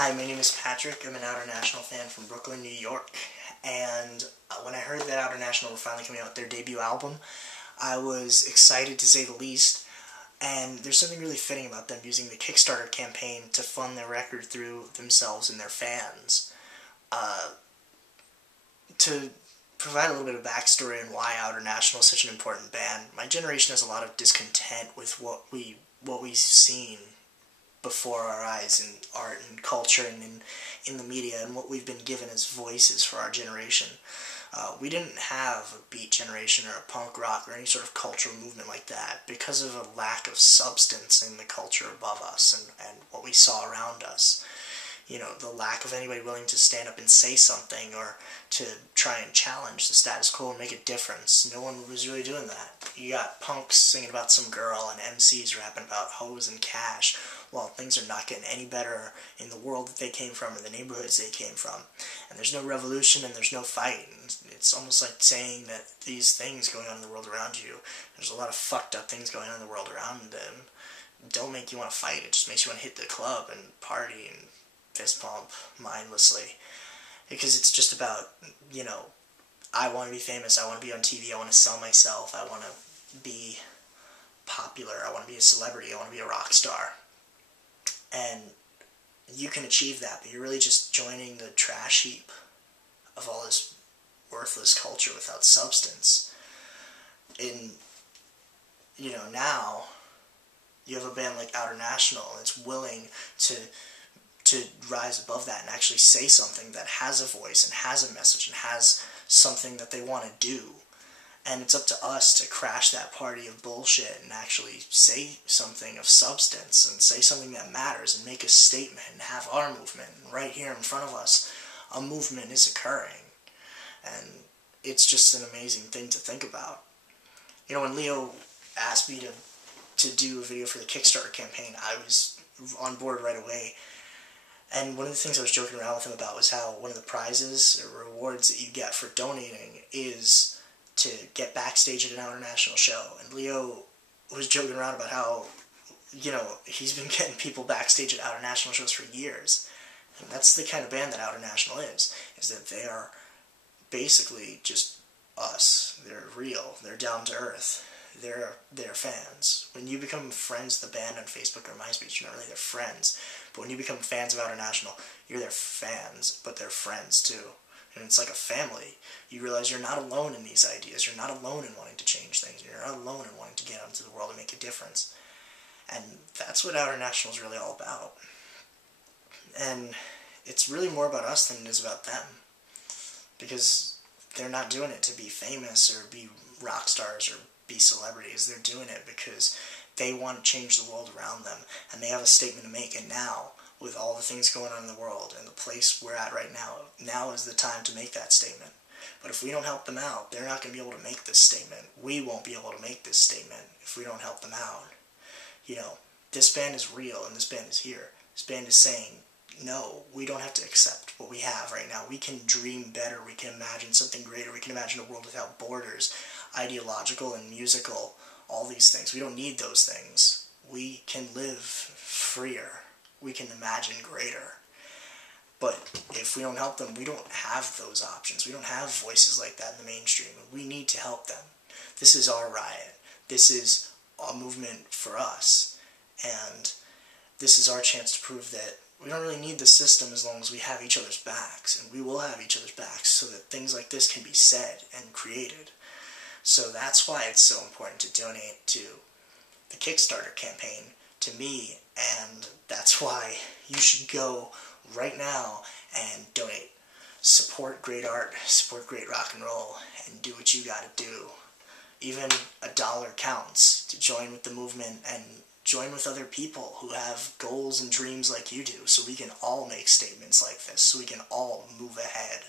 Hi, my name is Patrick. I'm an Outernational fan from Brooklyn, New York. And when I heard that Outernational were finally coming out with their debut album, I was excited to say the least. And there's something really fitting about them using the Kickstarter campaign to fund their record through themselves and their fans. To provide a little bit of backstory on why Outernational is such an important band, my generation has a lot of discontent with what we've seen before our eyes in art and culture and in the media, and what we've been given as voices for our generation. We didn't have a beat generation or a punk rock or any sort of cultural movement like that because of a lack of substance in the culture above us and what we saw around us. You know, the lack of anybody willing to stand up and say something or to try and challenge the status quo and make a difference. No one was really doing that. You got punks singing about some girl and MCs rapping about hoes and cash, while things are not getting any better in the world that they came from or the neighborhoods they came from. And there's no revolution and there's no fight. And it's almost like saying that these things going on in the world around you, there's a lot of fucked up things going on in the world around them, don't make you want to fight. It just makes you want to hit the club and party and fist pump mindlessly, because it's just about, you know, I want to be famous, I want to be on TV, I want to sell myself, I want to be popular, I want to be a celebrity, I want to be a rock star. And you can achieve that, but you're really just joining the trash heap of all this worthless culture without substance. In, you know, now you have a band like Outernational that's willing to rise above that and actually say something that has a voice and has a message and has something that they want to do. And it's up to us to crash that party of bullshit and actually say something of substance and say something that matters and make a statement and have our movement. And right here in front of us, a movement is occurring. And it's just an amazing thing to think about. You know, when Leo asked me to do a video for the Kickstarter campaign, I was on board right away. And one of the things I was joking around with him about was how one of the prizes or rewards that you get for donating is to get backstage at an Outernational show. And Leo was joking around about how, you know, he's been getting people backstage at Outernational shows for years. And that's the kind of band that Outernational is that they are basically just us. They're real. They're down to earth. They're fans. When you become friends with the band on Facebook or MySpace, you're not really their friends. But when you become fans of Outernational, you're their fans, but they're friends too. And it's like a family. You realize you're not alone in these ideas. You're not alone in wanting to change things. You're not alone in wanting to get out into the world and make a difference. And that's what Outernational is really all about. And it's really more about us than it is about them. Because they're not doing it to be famous or be rock stars or be celebrities. They're doing it because they want to change the world around them, and they have a statement to make. And now, with all the things going on in the world and the place we're at right now, now is the time to make that statement. But if we don't help them out, they're not going to be able to make this statement. We won't be able to make this statement if we don't help them out. You know, this band is real, and this band is here. This band is saying, no, we don't have to accept what we have right now. We can dream better. We can imagine something greater. We can imagine a world without borders, ideological and musical, all these things. We don't need those things. We can live freer. We can imagine greater. But if we don't help them, we don't have those options. We don't have voices like that in the mainstream. We need to help them. This is our riot. This is a movement for us. And this is our chance to prove that we don't really need the system as long as we have each other's backs. And we will have each other's backs so that things like this can be said and created. So that's why it's so important to donate to the Kickstarter campaign, to me, and that's why you should go right now and donate. Support great art, support great rock and roll, and do what you gotta do. Even $1 counts to join with the movement and join with other people who have goals and dreams like you do, so we can all make statements like this, so we can all move ahead.